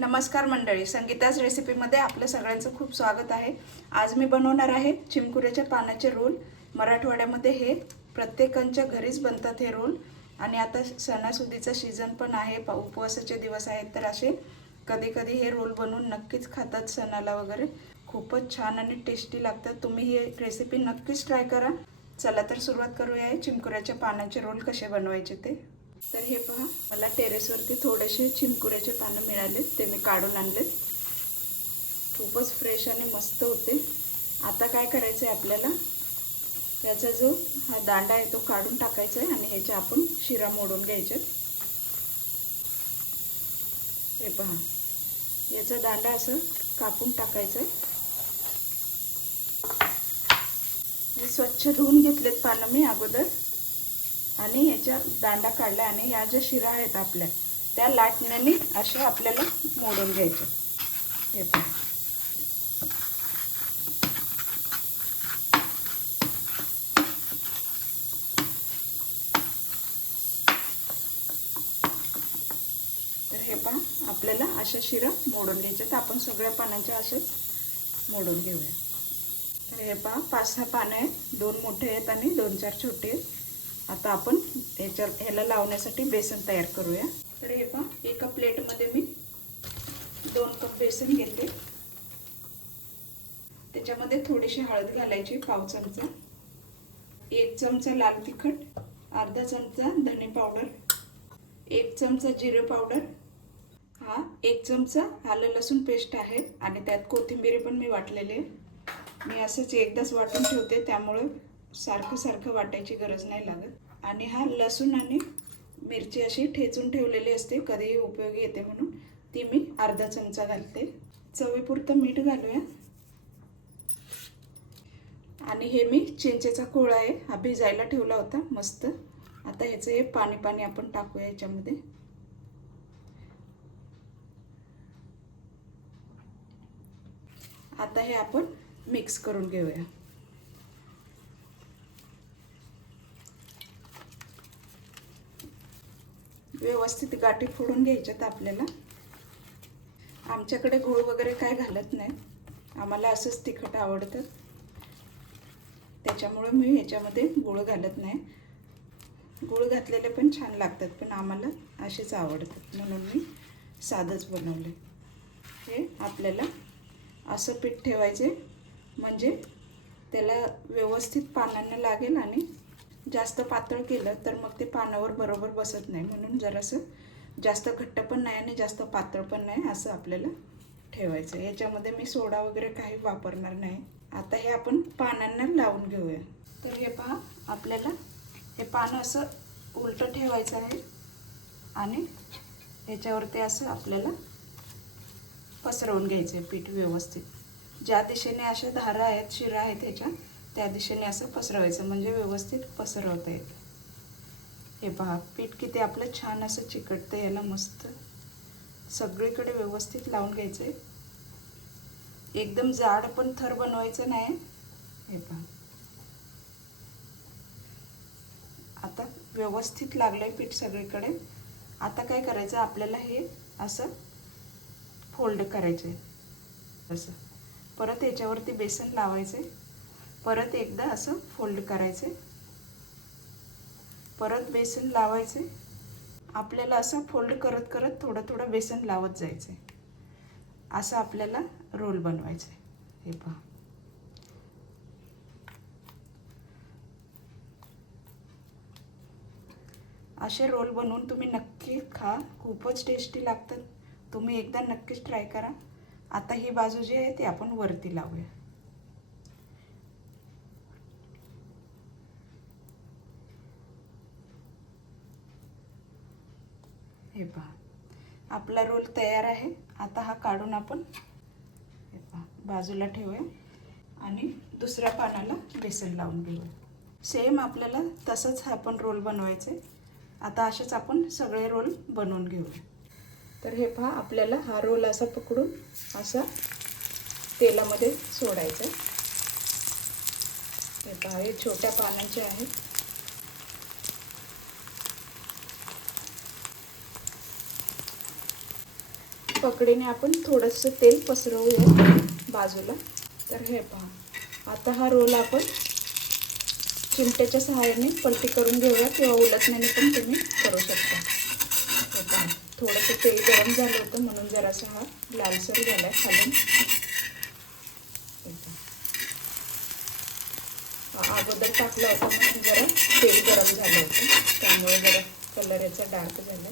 नमस्कार मंडळी, संगीताच रेसिपीमध्ये आपलं सगळ्यांचं खूप स्वागत आहे। आज मी बनवणार आहे चिमकुऱ्याच्या पानाचे रोल। मराठवाड्यामध्ये हे प्रत्येकाच्या घरीच बनतात हे रोल। आणि आता सणासुदीचा सीजन पण आहे, उपवासाचे दिवस आहेत, तर असे कधी कधी हे रोल बनवून नक्कीच खातात सणाला वगैरे। खूपच छान आणि टेस्टी लागतात। तुम्ही ही रेसिपी नक्कीच ट्राय करा। चला तर सुरुवात करूया चिमकुऱ्याच्या पानाचे रोल कसे बनवायचे ते। तर हे पहा, मला टेरेसवरती थोडेसे चिमकुऱ्याचे पानं मिळाले, ते मी काढून आणले। खूपच फ्रेश आणि मस्त होते। आता काय करायचं आहे आपल्याला, याचा जो हा दांडा आहे तो काढून टाकायचा आहे आणि ह्याच्या आपण शिरा मोडून घ्यायचे। हे पहा, याचा दांडा असं कापून टाकायचा आहे। हे स्वच्छ धुवून घेतलेत पानं मी अगोदर, आणि याचा दांडा काढला आणि ह्या ज्या शिरा आहेत आपल्या त्या लाटण्याने अशा आपल्याला मोडून घ्यायचे। हे पहा, तर हे पहा, आपल्याला अशा शिरा मोडून घ्यायच्या। तर आपण सगळ्या पानांच्या अशाच मोडून घेऊया। तर हे पहा, 5-6 पानं आहेत, 2 मोठे आहेत आणि 2-4 छोटे आहेत। आता आपण ह्याला लावण्यासाठी बेसन तयार करूया। तर हे पहा, एका प्लेटमध्ये मी 2 कप बेसन घेते। त्याच्यामध्ये थोडीशी हळद घालायची, पाव चमचा, 1 चमचा लाल तिखट, अर्धा चमचा धने पावडर, 1 चमचा जिरे पावडर, 1 चमचा आलं लसूण पेस्ट आहे, आणि त्यात कोथिंबीर पण मी वाटलेली आहे। मी असंच एकदाच वाटून ठेवते, त्यामुळे सारखं सारखं वाटायची गरज नाही लागत। आणि हा लसूण आणि मिरची अशी ठेचून ठेवलेली असते, कधीही उपयोगी येते म्हणून, ती मी अर्धा चमचा घालते। चवीपुरतं मीठ घालूया। आणि हे मी चिंचेचा कोळा आहे, हा भिजायला ठेवला होता मस्त। आता ह्याचं हे पाणी पाणी आपण टाकूया याच्यामध्ये। आता हे आपण मिक्स करून घेऊया। व्यवस्थित गाठी फोडून घ्यायच्यात आपल्याला। आमच्याकडे गूळ वगैरे काय घालत नाही, आम्हाला असंच तिखट आवडतं, त्याच्यामुळे मी ह्याच्यामध्ये गूळ घालत नाही। गूळ घातलेले पण छान लागतात, पण आम्हाला असेच आवडतात म्हणून मी साधंच बनवले। हे आपल्याला असं पीठ ठेवायचे, म्हणजे त्याला व्यवस्थित पानांना लागेल। आणि जास्त पातळ केलं तर मग ते पानावर बरोबर बसत नाही, म्हणून जरासं जास्त घट्ट पण नाही आणि जास्त पातळ पण नाही, असं आपल्याला ठेवायचं। याच्यामध्ये मी सोडा वगैरे काही वापरणार नाही। आता हे आपण पानांना लावून घेऊया। तर हे पहा, आपल्याला हे पान असं उलट ठेवायचं आहे, आणि ह्याच्यावरती असं आपल्याला पसरवून घ्यायचं पीठ व्यवस्थित। ज्या दिशेने अशा धारा आहेत, शिरा आहेत ह्याच्या, त्या दिशेने असं पसरवायचं, म्हणजे व्यवस्थित पसरवता येतं। हे पहा, पीठ किती आपलं छान असं चिकटतं, याला मस्त सगळीकडे व्यवस्थित लावून घ्यायचं। एकदम जाड पण थर बनवायचं नाही। हे पहा, आता व्यवस्थित लागलंय पीठ सगळीकडे। आता काय करायचं, आपल्याला हे असं फोल्ड करायचे, असं परत याच्यावरती बेसन लावायचे, परत एकदा असं फोल्ड करायचे, परत बेसन लावायचे। आपल्याला असं फोल्ड करत करत थोडं थोडं बेसन लावत जायचे, असं आपल्याला रोल बनवायचे। हे पहा, असे रोल बनवून तुम्ही नक्की खा, खूपच टेस्टी लागतात। तुम्ही एकदा नक्कीच ट्राय करा। आता ही बाजू जी आहे ती आपण वरती लावूया। हे पहा, आपला रोल तयार आहे। आता हा काढून आपण हे पहा बाजूला ठेवूया, आणि दुसऱ्या पानाला बेसन लावून घेऊया। सेम आपल्याला तसंच हा पण रोल बनवायचे। आता असेच आपण सगळे रोल बनवून घेऊया। तर हे पहा, आपल्याला हा रोल असा पकडून असा तेलामध्ये सोडायचा। हे पहा, हे छोट्या पानांचे आहेत। पकडीने आपण थोडंसं तेल पसरवूया बाजूला. तर हे पहा, आता हा रोल आपण चिमट्याच्या सहाय्याने पलटी करून घेऊया किंवा उलटण्याने पण तुम्ही करू शकता. हे पहा, थोडंसं तेल गरम झालं होतं म्हणून जरासा हा लालसर झाला आहे खालून. अगोदर टाकलं होतं म्हणून जरा तेल गरम झालं होतं, त्यामुळे जरा कलर याचा डार्क झाला.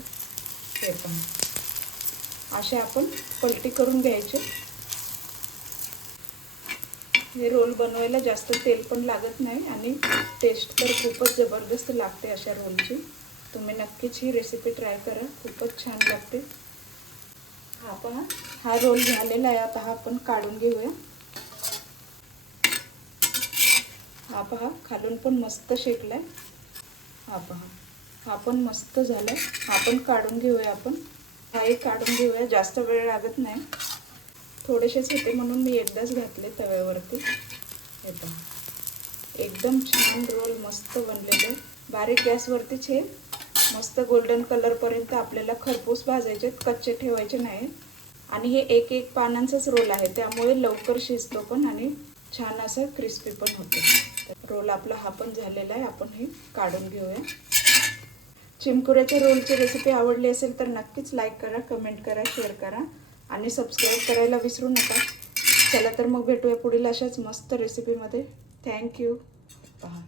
हे पहा, असे आपण पलटी करून घ्यायचे. हे रोल बनवायला जास्त तेल पण लागत नाही आणि टेस्ट तर खूपच जबरदस्त लागते अशा रोलची. तुम्ही नक्कीच ही रेसिपी ट्राय करा, खूपच छान लागते. हा पहा, हा रोल झालेला आहे. आता हा आपण काढून घेऊया. हा पहा, खालून पण मस्त शेकलाय. हा पहा, हा पण मस्त झालाय. हा पण काढून घेऊया आपण. हा एक काढून घेऊया, जास्त वेळ लागत नाही. थोडेसेच होते म्हणून मी एकदाच घातले तव्यावरती. हे पहा, एकदम छान रोल मस्त बनलेले. बारीक गॅसवरतीच हे मस्त गोल्डन कलरपर्यंत आपल्याला खरपूस भाजायचे, कच्चे ठेवायचे नाही. आणि हे एक एक पानांचाच रोल आहे, त्यामुळे लवकर शिजतो पण आणि छान असं क्रिस्पी पण होतं. रोल आपला हा पण झालेला आहे. आपण हे काढून घेऊया. चिमकुऱ्याच्या रोलची रेसिपी आवडली असेल तर नक्कीच लाईक करा, कमेंट करा, शेअर करा आणि सबस्क्राईब करायला विसरू नका. चला तर मग भेटूया पुढील अशाच मस्त रेसिपीमध्ये. थँक्यू. पहा.